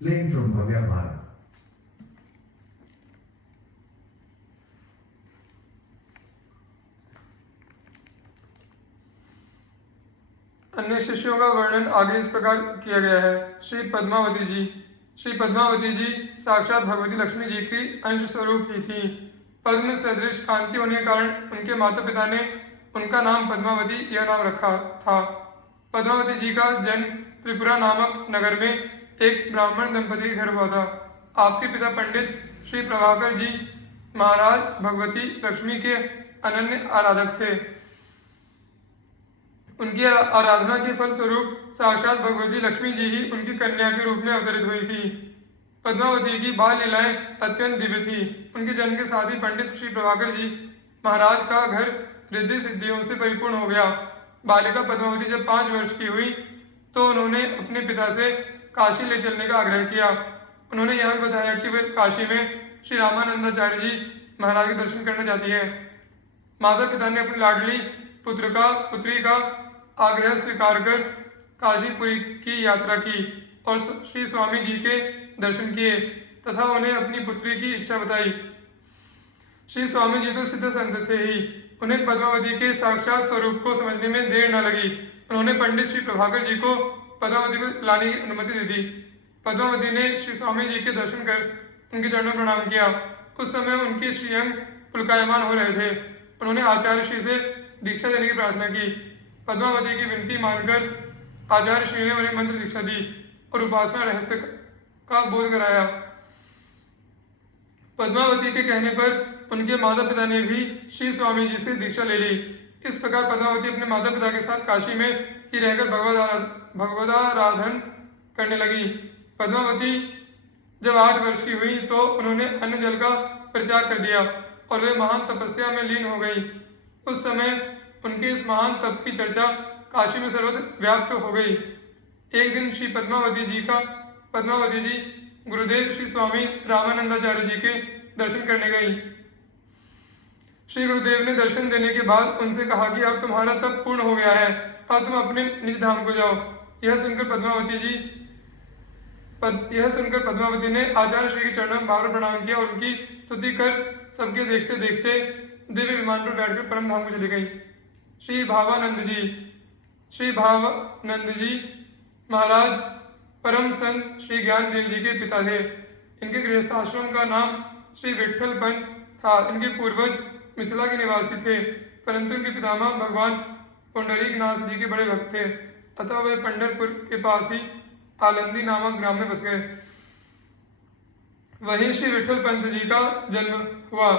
Playing from Bhavya Bharat. अन्य शिष्यों का वर्णन आगे इस प्रकार किया गया है। श्री पद्मावती जी साक्षात भगवती लक्ष्मी जी की अंश स्वरूप ही थी। पद्म सदृश कांति होने के कारण उनके माता पिता ने उनका नाम पद्मावती यह नाम रखा था। पद्मावती जी का जन्म त्रिपुरा नामक नगर में एक ब्राह्मण दंपति के घर हुआ था। आपके पिता पंडित श्री प्रभाकर जी महाराज भगवती लक्ष्मी के अनन्य आराधक थे। उनकी आराधना के फलस्वरूप साक्षात भगवती लक्ष्मी जी ही उनकी कन्या के रूप में अवतरित हुई थी। पद्मावती की बाल लीलाएं अत्यंत दिव्य थी। उनके जन्म के साथ ही पंडित श्री प्रभाकर जी महाराज का घर रिद्धि सिद्धियों से परिपूर्ण हो गया। बालिका पद्मावती जब 5 वर्ष की हुई तो उन्होंने अपने पिता से काशी ले चलने का आग्रह किया। उन्होंने यह भी बताया कि वे काशी में श्री रामानंदाचार्य जी महाराज के दर्शन करना चाहती है। माता पिता ने अपनी लाडली पुत्री का आग्रह स्वीकार कर काशीपुरी की यात्रा की और श्री स्वामी जी के दर्शन किए तथा उन्हें अपनी पुत्री की इच्छा बताई। श्री स्वामी जी तो सिद्ध संत थे ही, उन्हें पद्मावती के साक्षात स्वरूप को समझने में देर न लगी। उन्होंने पंडित श्री प्रभाकर जी को पद्मावती को लाने की अनुमति दे दी। पद्मावती ने श्री स्वामी जी के दर्शन कर उनके चरणों में प्रणाम किया। उस समय उनके श्रीअंग पुलकायमान हो रहे थे। उन्होंने आचार्य श्री से दीक्षा देने की प्रार्थना की। पद्मावती की विनती मानकर आचार्य श्री ने उन्हें मंत्र दीक्षा दी और उपासना रहस्य का बोध कराया। पद्मावती के कहने पर उनके माता पिता ने भी श्री स्वामी जी से दीक्षा ले ली। इस प्रकार पद्मावती अपने माता पिता के साथ काशी में ही रहकर भगवदाराधन करने लगी। पद्मावती जब 8 वर्ष की हुई तो उन्होंने अन्न जल का परित्याग कर दिया और वे महान तपस्या में लीन हो गई। उस समय उनके इस महान तप की चर्चा काशी में सर्वत्र व्याप्त हो गई। एक दिन श्री पद्मावती जी गुरुदेव श्री स्वामी रामानंदाचार्य जी के दर्शन करने गई। श्री गुरुदेव ने दर्शन देने के बाद उनसे कहा कि अब तुम्हारा तप पूर्ण हो गया है, अब तुम अपने निज धाम को जाओ। यह सुनकर पद्मावती ने आचार्य श्री के चरणों में बार प्रणाम किया और उनकी स्तुति कर सबके देखते देखते दिव्य विमान पर बैठकर परम धाम को चली गई। श्री भावानंद जी महाराज परम संत श्री ज्ञान देव जी के पिता थे। इनके गृहस्थाश्रम का नाम श्री विठल पंत था। इनके पूर्वज मिथिला के निवासी थे, परंतु इनके पितामह भगवान पुंडरीक नाथ जी के बड़े भक्त थे, अतः वे पंढरपुर के पास ही आलंदी नामक ग्राम में बस गए। वहीं श्री विठल पंत जी का जन्म हुआ,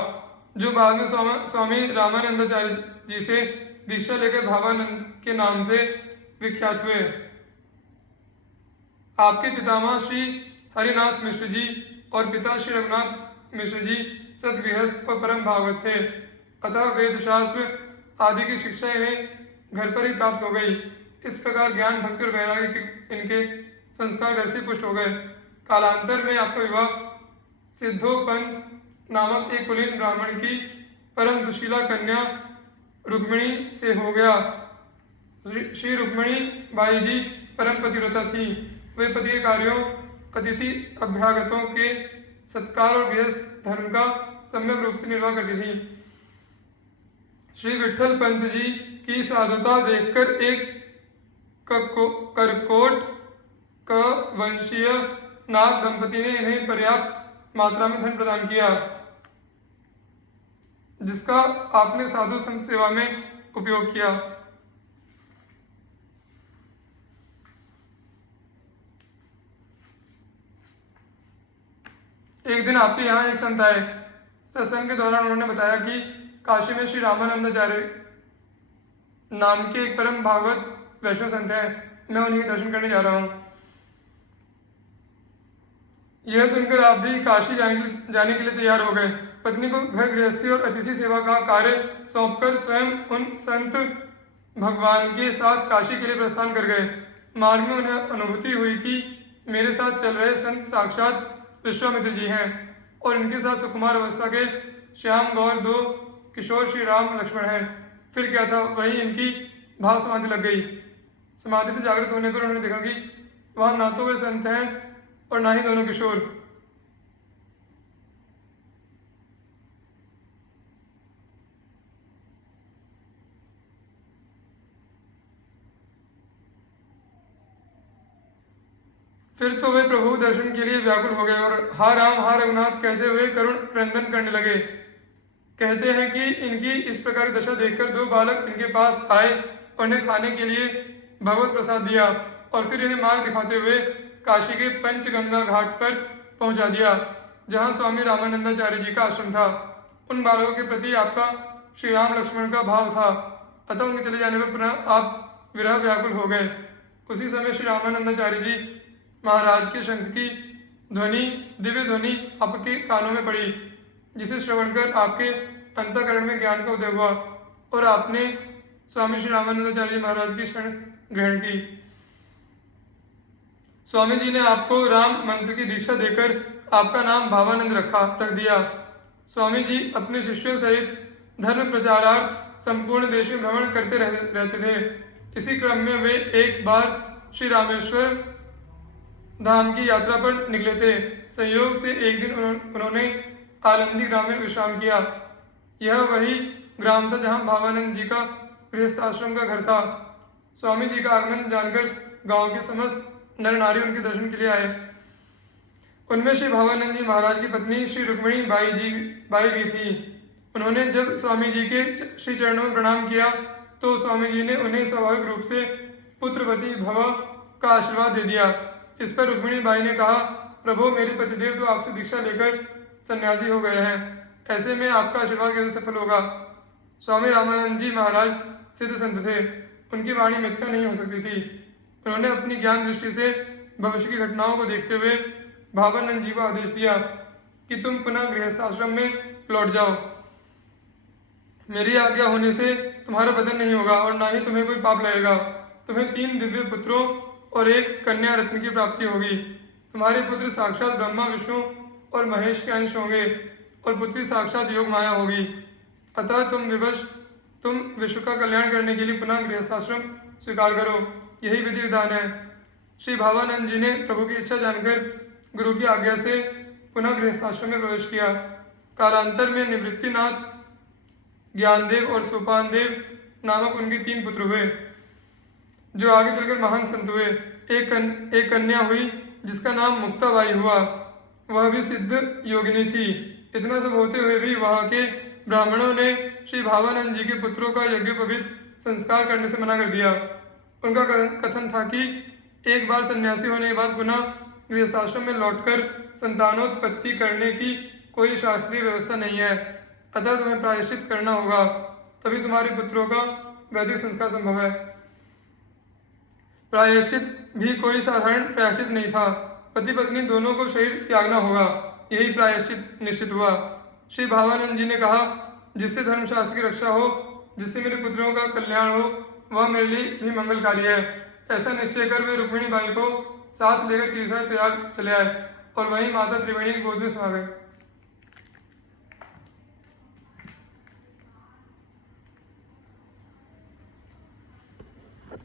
जो बाद में स्वामी रामानंदाचार्य जी से दीक्षा लेकर भावानंद के नाम से विख्यात हुए। आपके पितामह श्री हरिनाथ मिश्र जी और पिता श्री रघुनाथ मिश्र जी सतगृहस्थ और परम भागवत थे, अतः वेद शास्त्र आदि की शिक्षा इन्हें घर पर ही प्राप्त हो गई। इस प्रकार ज्ञान भक्ति और वैराग्य के इनके संस्कार घर से पुष्ट हो गए। कालांतर में आपका विवाह सिद्धोपंत नामक एक कुलीन ब्राह्मण की परम सुशीला कन्या रुक्मिणी से हो गया। श्री रुक्मिणी बाई जी परम पतिव्रता थी। वे पति के कार्यों, अतिथि अभ्यागतों के सत्कार और गृहस्थ धर्म का सम्यक रूप से निर्वाह करती थी। श्री विठल पंत जी की साधुता देखकर एक करकोट वंशीय नाग दंपति ने इन्हें पर्याप्त मात्रा में धन प्रदान किया, जिसका आपने साधु संत सेवा में उपयोग किया। एक दिन आपके यहाँ एक संत आए। सत्संग के दौरान उन्होंने बताया कि काशी में श्री रामानंदाचार्य नाम के एक परम भागवत वैष्णव संत हैं, मैं उन्हीं के दर्शन करने जा रहा हूँ। यह सुनकर आप भी काशी जाने के लिए तैयार हो गए। पत्नी को घर गृहस्थी और अतिथि सेवा का कार्य सौंपकर स्वयं उन संत भगवान के साथ काशी के लिए प्रस्थान कर गए। मार्ग में उन्हें अनुभूति हुई कि मेरे साथ चल रहे संत साक्षात विश्वामित्र जी हैं और इनके साथ सुकुमार अवस्था के श्याम गौर 2 किशोर श्री राम लक्ष्मण हैं। फिर क्या था, वही इनकी भाव समाधि लग गई। समाधि से जागृत होने पर उन्होंने देखा कि वह ना तो वे संत हैं और ना ही दोनों किशोर। फिर तो वे प्रभु दर्शन के लिए व्याकुल हो गए और हा राम हा रघुनाथ कहते हुए करुण क्रंदन करने लगे। कहते हैं कि इनकी इस प्रकार की दशा देखकर दो बालक इनके पास आए और उन्हें खाने के लिए भगवत प्रसाद दिया और फिर इन्हें मार्ग दिखाते हुए काशी के पंचगंगा घाट पर पहुंचा दिया, जहां स्वामी रामानंदाचार्य जी का आश्रम था। उन बालकों के प्रति आपका श्री राम लक्ष्मण का भाव था, अतः उनके चले जाने पर पुनः आप विरह व्याकुल हो गए। उसी समय श्री रामानंदाचार्य जी महाराज के शंख की ध्वनि, दिव्य ध्वनि आपके कानों में पड़ी, जिसे श्रवण कर आपके अंतःकरण में ज्ञान का उदय हुआ और आपने स्वामी श्री रामानंदाचार्य जी महाराज की शरण ग्रहण की। स्वामी जी ने आपको राम मंत्र की दीक्षा देकर आपका नाम भावानंद रख दिया। स्वामी जी अपने शिष्यों सहित धर्म प्रचारार्थ संपूर्ण देश में भ्रमण करते रहते थे। इसी क्रम में वे एक बार श्री रामेश्वर धाम की यात्रा पर निकले थे। संयोग से एक दिन उन्होंने आलंदी ग्राम में विश्राम किया। यह वही ग्राम था जहां भावानंद जी का गृहस्थ आश्रम का घर था। स्वामी जी का आगमन जानकर गांव के समस्त नर नारी उनके दर्शन के लिए आए। उनमें श्री भावानंद जी महाराज की पत्नी श्री रुक्मिणी बाई भी थी। उन्होंने जब स्वामी जी के श्री चरणों में प्रणाम किया तो स्वामी जी ने उन्हें स्वाभाविक रूप से पुत्रवती भव का आशीर्वाद दे दिया। इस पर रुक्मिणी बाई ने कहा, प्रभु मेरे पतिदेव तो आपसे दीक्षा लेकर सन्यासी हो गए हैं, ऐसे में आपका आशीर्वाद कैसे सफल होगा। स्वामी रामानंद जी महाराज सिद्ध संत थे, उनकी वाणी मिथ्या नहीं हो सकती थी। उन्होंने अपनी ज्ञान दृष्टि से भविष्य की घटनाओं को देखते हुए भावानंद जी को आदेश दिया कि तुम पुनः गृहस्थ आश्रम में लौट जाओ। मेरी आज्ञा होने से तुम्हारा बदन नहीं होगा और ना ही तुम्हें कोई पाप लगेगा। तुम्हें 3 दिव्य पुत्रों और एक कन्या रत्न की प्राप्ति होगी। तुम्हारे पुत्र साक्षात ब्रह्मा विष्णु और महेश के अंश होंगे और पुत्री साक्षात योग माया होगी। अतः तुम विश्व का कल्याण करने के लिए पुनः गृहस्थाश्रम स्वीकार करो, यही विधि विधान है। श्री भावानंद जी ने प्रभु की इच्छा जानकर गुरु की आज्ञा से पुनः गृहस्थाश्रम में प्रवेश किया। कालांतर में निवृत्तिनाथ, ज्ञानदेव और सोपानदेव नामक उनके 3 पुत्र हुए, जो आगे चलकर महान संत हुए। एक कन्या हुई जिसका नाम मुक्ताबाई हुआ, वह भी सिद्ध योगिनी थी। इतना सब होते हुए भी वहां के ब्राह्मणों ने श्री भावानंद जी के पुत्रों का यज्ञोपवीत संस्कार करने से मना कर दिया। उनका कथन था कि एक बार सन्यासी होने के बाद पुनः गृहस्थाश्रम में लौटकर संतानोत्पत्ति करने की कोई शास्त्रीय व्यवस्था नहीं है, अतः तुम्हें प्रायश्चित करना होगा, तभी तुम्हारे पुत्रों का वैदिक संस्कार संभव है। प्रायश्चित भी कोई साधारण प्रायश्चित नहीं था, पति पत्नी दोनों को शरीर त्यागना होगा, यही प्रायश्चित निश्चित हुआ। श्री भावानंद जी ने कहा, जिससे धर्मशास्त्र की रक्षा हो, जिससे मेरे पुत्रों का कल्याण हो, वह मेरे लिए भी मंगलकारी है। ऐसा निश्चय कर वे रुक्मिणी बाई को साथ लेकर तीर्थयाग चले आए और वहीं माता त्रिवेणी की गोद में समा गए।